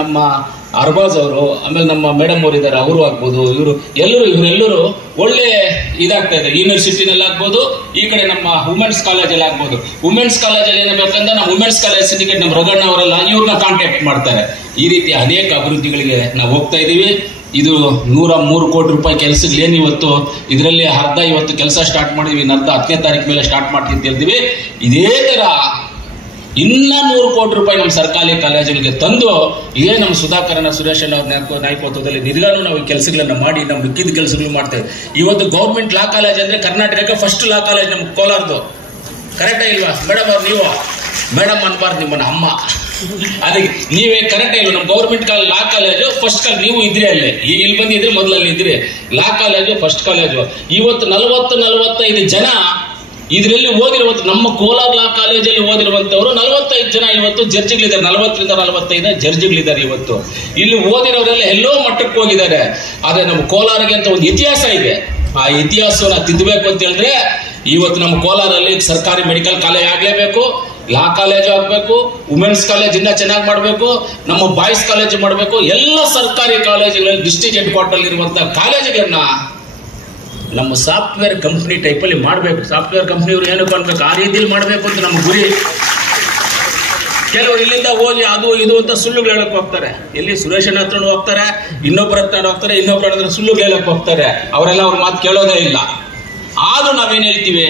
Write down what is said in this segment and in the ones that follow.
ನಮ್ಮ ಅರ್ಬಾಜ್ ಅವರು, ಆಮೇಲೆ ನಮ್ಮ ಮೇಡಮ್ ಅವರು ಇದ್ದಾರೆ, ಅವರು ಆಗ್ಬೋದು, ಇವರೆಲ್ಲರೂ ಒಳ್ಳೆ ಇದಾಗ್ತಾ ಇದೆ. ಯೂನಿವರ್ಸಿಟಿನಲ್ಲಿ ಆಗ್ಬೋದು, ಈ ಕಡೆ ನಮ್ಮ ವುಮೆನ್ಸ್ ಕಾಲೇಜಲ್ಲಿ ಆಗ್ಬೋದು. ವುಮೆನ್ಸ್ ಕಾಲೇಜಲ್ಲಿ ಏನಾಗಬೇಕಂದ್ರೆ ನಮ್ಮ ವುಮೆನ್ಸ್ ಕಾಲೇಜ್ ಸಿಂಡಿಕೇಟ್ ನಮ್ಮ ರಗಣ್ಣ ಅವರೆಲ್ಲ ಇವ್ರನ್ನ ಕಾಂಟ್ಯಾಕ್ಟ್ ಮಾಡ್ತಾರೆ. ಈ ರೀತಿ ಅನೇಕ ಅಭಿವೃದ್ಧಿಗಳಿಗೆ ನಾವು ಹೋಗ್ತಾ ಇದೀವಿ. ಇದು 103 ಕೋಟಿ ರೂಪಾಯಿ ಕೆಲಸಗಳೇನು ಇವತ್ತು ಇದರಲ್ಲಿ ಅರ್ಧ ಇವತ್ತು ಕೆಲಸ ಸ್ಟಾರ್ಟ್ ಮಾಡಿದ್ವಿ, ಅರ್ಧ 10ನೇ ತಾರೀಕು ಮೇಲೆ ಸ್ಟಾರ್ಟ್ ಮಾಡ್ತೀವಿ ಅಂತ ಹೇಳ್ತೀವಿ. ಇದೇ ತರ ಇನ್ನ 100 ಕೋಟಿ ರೂಪಾಯಿ ನಮ್ಮ ಸರ್ಕಾರಿ ಕಾಲೇಜುಗಳಿಗೆ ತಂದು ಇದೇ ನಮ್ಮ ಸುಧಾಕರನ ಸುರೇಶ್ ಅವ್ರ ನಾಯಕತ್ವದಲ್ಲಿ ನಿಜವಾಗ್ಲೂ ನಾವು ಈ ಕೆಲಸಗಳನ್ನ ಮಾಡಿ ನಾವು ಮಿಕ್ಕಿದ ಕೆಲಸಗಳು ಮಾಡ್ತೇವೆ. ಇವತ್ತು ಗೌರ್ಮೆಂಟ್ ಲಾ ಕಾಲೇಜ್ ಅಂದ್ರೆ ಕರ್ನಾಟಕಕ್ಕೆ ಫಸ್ಟ್ ಲಾ ಕಾಲೇಜ್ ನಮ್ಮ ಕೋಲಾರದು. ಕರೆಕ್ಟಾ ಇಲ್ವಾ ಮೇಡಮ್ ಅವ್ರು? ನೀವು ಮೇಡಮ್ ಅನ್ಬಾರ್ದು, ನಿಮ್ಮನ್ನ ಅಮ್ಮ. ಅದಕ್ಕೆ ನೀವೇ ಕರೆಕ್ಟ್ ಇಲ್ಲ. ನಮ್ಮ ಗೌರ್ಮೆಂಟ್ ಲಾ ಕಾಲೇಜು ಫಸ್ಟ್ ನೀವು ಇದ್ರಿ, ಅಲ್ಲಿ ಈಗ ಇಲ್ಲಿ ಬಂದಿದ್ರೆ ಮೊದಲಲ್ಲಿ ಇದ್ರಿ. Law college first college. ಇವತ್ತು 40-45 ಜನ ಇದರಲ್ಲಿ ಓದಿರುವಂತ ನಮ್ಮ ಕೋಲಾರ ಲಾ ಕಾಲೇಜಲ್ಲಿ ಓದಿರುವಂತವರು 45 ಜನ ಇವತ್ತು ಜಡ್ಜ್ಗಳಿದ್ದಾರೆ. 40-45 ಜಡ್ಜ್ಗಳಿದ್ದಾರೆ. ಇವತ್ತು ಇಲ್ಲಿ ಓದಿರೋರೆಲ್ಲ ಎಲ್ಲೋ ಮಟ್ಟಕ್ಕೆ ಹೋಗಿದ್ದಾರೆ. ಆದ್ರೆ ನಮ್ಮ ಕೋಲಾರಿಗೆ ಅಂತ ಒಂದು ಇತಿಹಾಸ ಇದೆ. ಆ ಇತಿಹಾಸವನ್ನ ತಿದ್ದಬೇಕು ಅಂತ ಹೇಳಿದ್ರೆ ಇವತ್ತು ನಮ್ಮ ಕೋಲಾರಲ್ಲಿ ಸರ್ಕಾರಿ ಮೆಡಿಕಲ್ ಕಾಲೇಜ್ ಆಗ್ಲೇಬೇಕು, ಲಾ ಕಾಲೇಜು ಆಗ್ಬೇಕು, ವುಮೆನ್ಸ್ ಕಾಲೇಜ್ ಇನ್ನ ಚೆನ್ನಾಗಿ ಮಾಡಬೇಕು, ನಮ್ಮ ಬಾಯ್ಸ್ ಕಾಲೇಜ್ ಮಾಡಬೇಕು. ಎಲ್ಲ ಸರ್ಕಾರಿ ಕಾಲೇಜುಗಳಲ್ಲಿ ಡಿಸ್ಟ್ರಿಕ್ಟ್ ಹೆಡ್ ಕ್ವಾರ್ಟರ್ ಇರುವಂತಹ ಕಾಲೇಜುಗಳನ್ನ ನಮ್ಮ ಸಾಫ್ಟ್ವೇರ್ ಕಂಪ್ನಿ ಟೈಪ್ ಅಲ್ಲಿ ಮಾಡಬೇಕು. ಸಾಫ್ಟ್ವೇರ್ ಕಂಪ್ನಿಯವರು ಏನಕ್ಕೆ ಅನ್ಬೇಕು, ಆ ರೀತಿಯಲ್ಲಿ ಮಾಡಬೇಕು ಅಂತ ನಮ್ಮ ಗುರಿ. ಕೆಲವರು ಇಲ್ಲಿಂದ ಹೋಗಿ ಅದು ಇದು ಅಂತ ಸುಳ್ಳುಗಳು ಹೇಳಕ್ ಹೋಗ್ತಾರೆ. ಎಲ್ಲಿ ಸುರೇಶನ ಹತ್ರ ಹೋಗ್ತಾರೆ, ಇನ್ನೊಬ್ಬರ ಹತ್ರ ಹೋಗ್ತಾರೆ, ಇನ್ನೊಬ್ಬರ ಹತ್ರ ಸುಳ್ಳುಗಳು ಹೇಳಕ್ ಹೋಗ್ತಾರೆ. ಅವರೆಲ್ಲ ಅವ್ರ ಮಾತು ಕೇಳೋದೇ ಇಲ್ಲ. ಆದ್ರೂ ನಾವೇನ್ ಹೇಳ್ತೀವಿ,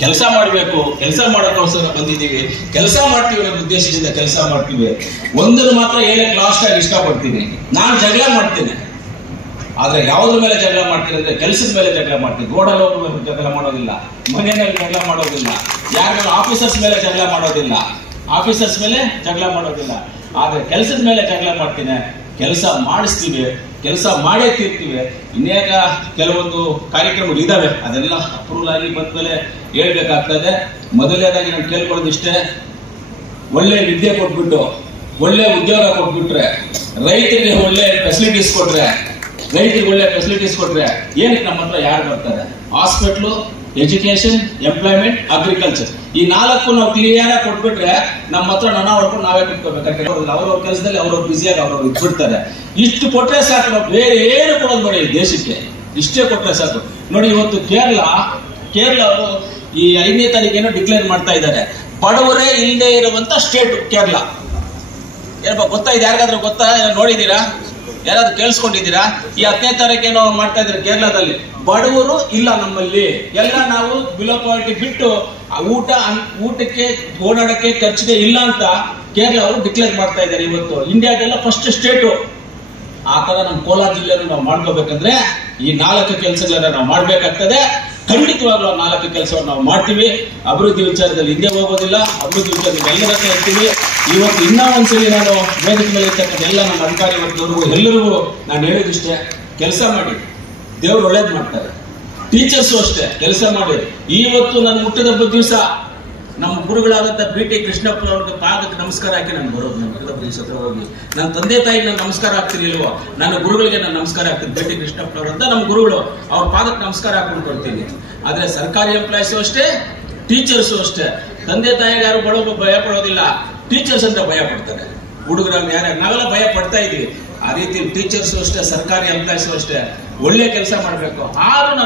ಕೆಲಸ ಮಾಡಬೇಕು, ಕೆಲಸ ಮಾಡೋಕ್ಕೋಸ್ಕರ ಬಂದಿದ್ದೀವಿ, ಕೆಲಸ ಮಾಡ್ತೀವಿ ಅನ್ನೋ ಉದ್ದೇಶದಿಂದ ಕೆಲಸ ಮಾಡ್ತೀವಿ. ಒಂದನ್ನು ಮಾತ್ರ ಹೇಳಕ್ ಲಾಸ್ಟ್ ಆಗಿ ಇಷ್ಟಪಡ್ತೀನಿ, ನಾನು ಜಗಳ ಮಾಡ್ತೇನೆ. ಆದ್ರೆ ಯಾವುದ್ರ ಮೇಲೆ ಜಗಳ ಮಾಡ್ತೀನಿ ಅಂದ್ರೆ ಕೆಲಸದ ಮೇಲೆ ಜಗಳ ಮಾಡ್ತೀನಿ. ರೋಡಲ್ಲಿ ಹೋಗುವ ಜಗಳ ಮಾಡೋದಿಲ್ಲ, ಮನೆಯಲ್ಲಿ ಜಗಳ ಮಾಡೋದಿಲ್ಲ, ಯಾರ ಆಫೀಸರ್ಸ್ ಮೇಲೆ ಜಗಳ ಮಾಡೋದಿಲ್ಲ, ಆಫೀಸರ್ಸ್ ಮೇಲೆ ಜಗಳ ಮಾಡೋದಿಲ್ಲ. ಆದ್ರೆ ಕೆಲಸದ ಮೇಲೆ ಜಗಳ ಮಾಡ್ತೀನಿ. ಕೆಲಸ ಮಾಡಿಸ್ತೀವಿ, ಕೆಲಸ ಮಾಡೇ ತೀರ್ತೀವಿ. ಇನ್ನೇಕ ಕೆಲವೊಂದು ಕಾರ್ಯಕ್ರಮಗಳು ಇದಾವೆ, ಅದೆಲ್ಲ ಅಪ್ರೂವಲ್ ಆಗಿ ಬಂದ್ಮೇಲೆ ಹೇಳ್ಬೇಕಾಗ್ತದೆ. ಮೊದಲನೇದಾಗಿ ನಾನು ಕೇಳ್ಕೊಳ್ಳೋದಿಷ್ಟೇ, ಒಳ್ಳೆ ವಿದ್ಯೆ ಕೊಟ್ಬಿಟ್ಟು ಒಳ್ಳೆ ಉದ್ಯೋಗ ಕೊಟ್ಬಿಟ್ರೆ, ರೈತರಿಗೆ ಒಳ್ಳೆ ಫೆಸಿಲಿಟೀಸ್ ಕೊಟ್ರೆ, ಏನಕ್ಕೆ ನಮ್ಮ ಹತ್ರ ಯಾರು ಬರ್ತಾರೆ? ಹಾಸ್ಪಿಟ್ಲು, ಎಜುಕೇಶನ್, ಎಂಪ್ಲಾಯ್ಮೆಂಟ್, ಅಗ್ರಿಕಲ್ಚರ್, ಈ 4 ನಾವು ಕ್ಲಿಯರ್ ಆಗಿ ಕೊಟ್ಬಿಟ್ರೆ ನಮ್ಮ ಹತ್ರ ನನ್ನ ಹೊಡ್ಕೊಂಡು ನಾವೇ ಕುತ್ಕೋಬೇಕು. ಅವ್ರವ್ರ ಕೆಲಸದಲ್ಲಿ ಅವ್ರವ್ರು ಬ್ಯುಸಿಯಾಗಿ ಅವ್ರವ್ರು ಇಟ್ಬಿಡ್ತಾರೆ. ಇಷ್ಟು ಕೊಟ್ರೆ ಸಾಕು, ನಾವು ಬೇರೆ ಏನು ಕೊಡೋದು ಬೇಡ ಈ ದೇಶಕ್ಕೆ. ಇಷ್ಟೇ ಕೊಟ್ರೆ ಸಾಕು. ನೋಡಿ, ಇವತ್ತು ಕೇರಳ ಅವರು ಈ 5ನೇ ತಾರೀಕೇನೋ ಡಿಕ್ಲೇರ್ ಮಾಡ್ತಾ ಇದ್ದಾರೆ, ಬಡವರೇ ಇಲ್ಲದೆ ಇರುವಂತ ಸ್ಟೇಟ್ ಕೇರಳ. ಏನಪ್ಪ ಗೊತ್ತಾ? ಇದು ಯಾರಿಗಾದ್ರೂ ಗೊತ್ತಾ? ನೋಡಿದೀರಾ? ಯಾರಾದ್ರೂ ಕೇಳಿಸ್ಕೊಂಡಿದ್ದೀರಾ? ಈ 10ನೇ ತಾರೀಕೇನೋ ಮಾಡ್ತಾ ಇದ್ದಾರೆ ಕೇರಳದಲ್ಲಿ. ಬಡವರು ಇಲ್ಲ ನಮ್ಮಲ್ಲಿ, ಎಲ್ಲ ನಾವು ಬಿಲೋ ಪಾವರ್ಟಿ ಬಿಟ್ಟು ಊಟಕ್ಕೆ ಓಡಾಡಕ್ಕೆ ಖರ್ಚಿಗೆ ಇಲ್ಲ ಅಂತ ಕೇರಳ ಅವರು ಡಿಕ್ಲೇರ್ ಮಾಡ್ತಾ ಇದ್ದಾರೆ. ಇವತ್ತು ಇಂಡಿಯಾದೆಲ್ಲ ಫಸ್ಟ್ ಸ್ಟೇಟು. ಆ ತರ ನಮ್ಮ ಕೋಲಾರ ಜಿಲ್ಲೆಯನ್ನು ನಾವು ಮಾಡ್ಕೋಬೇಕಂದ್ರೆ ಈ 4 ಕೆಲಸಗಳನ್ನ ನಾವು ಮಾಡ್ಬೇಕಾಗ್ತದೆ. ಖಂಡಿತವಾಗ್ಲೂ 4 ಕೆಲಸವನ್ನು ನಾವು ಮಾಡ್ತೀವಿ. ಅಭಿವೃದ್ಧಿ ವಿಚಾರದಲ್ಲಿ ಹಿಂದೆ ಹೋಗೋದಿಲ್ಲ, ಅಭಿವೃದ್ಧಿ ವಿಚಾರದಲ್ಲಿ ಎಲ್ಲರ ಹತ್ರ ಇರ್ತೀವಿ. ಇವತ್ತು ಇನ್ನೂ ಒಂದ್ಸಲಿ ನಾನು ವೇದಿಕೆ ಮೇಲೆ ಇರ್ತಕ್ಕಂಥ ಎಲ್ಲ ನನ್ನ ಅಧಿಕಾರಿ ವರ್ಗದವರಿಗೂ ಎಲ್ಲರಿಗೂ ನಾನು ಹೇಳಿದಿಷ್ಟೇ, ಕೆಲಸ ಮಾಡಿ, ದೇವರು ಒಳ್ಳೇದು ಮಾಡ್ತಾರೆ. ಟೀಚರ್ಸು ಅಷ್ಟೇ ಕೆಲಸ ಮಾಡಿ. ಇವತ್ತು ನನ್ನ ಹುಟ್ಟಿದ ಹಬ್ಬದ ದಿವಸ ನಮ್ಮ ಗುರುಗಳಾದಂತ BT ಕೃಷ್ಣಪ್ಪ ಅವ್ರಿಗೆ ಪಾದಕ್ಕೆ ನಮಸ್ಕಾರ ಹಾಕಿ ನಾನು ಬರೋದು. ನನ್ನ ಹುಟ್ಟಿದ ದಿವಸ ಹತ್ರ ಹೋಗಿ ನನ್ನ ತಂದೆ ತಾಯಿಗೆ ನಾನು ನಮಸ್ಕಾರ ಹಾಕ್ತೀನಿ ಇಲ್ವೋ, ನನ್ನ ಗುರುಗಳಿಗೆ ನಾನು ನಮಸ್ಕಾರ ಹಾಕ್ತೀನಿ. BT ಕೃಷ್ಣಪ್ಪ ಅವರಂತ ನಮ್ಮ ಗುರುಗಳು, ಅವ್ರ ಪಾದಕ್ಕೆ ನಮಸ್ಕಾರ ಹಾಕೊಂಡು ಕೊಡ್ತೀನಿ. ಆದ್ರೆ ಸರ್ಕಾರಿ ಎಂಪ್ಲಾಯ್ಸು ಅಷ್ಟೇ, ಟೀಚರ್ಸು ಅಷ್ಟೇ. ತಂದೆ ತಾಯಿಗೆ ಯಾರು ಭಯ ಪಡೋದಿಲ್ಲ, ಟೀಚರ್ಸ್ ಅಂತ ಭಯ ಪಡ್ತಾರೆ. ಹುಡುಗರಾಗ ನಾವೆಲ್ಲ ಭಯ ಪಡ್ತಾ ಇದೀವಿ. ಆ ರೀತಿ ಟೀಚರ್ಸು ಅಷ್ಟೇ, ಸರ್ಕಾರಿ ಎಂಪ್ಲಾಯ್ಸು ಅಷ್ಟೇ ಒಳ್ಳೆ ಕೆಲಸ ಮಾಡಬೇಕು. ಆದ್ರೂ ನಾನು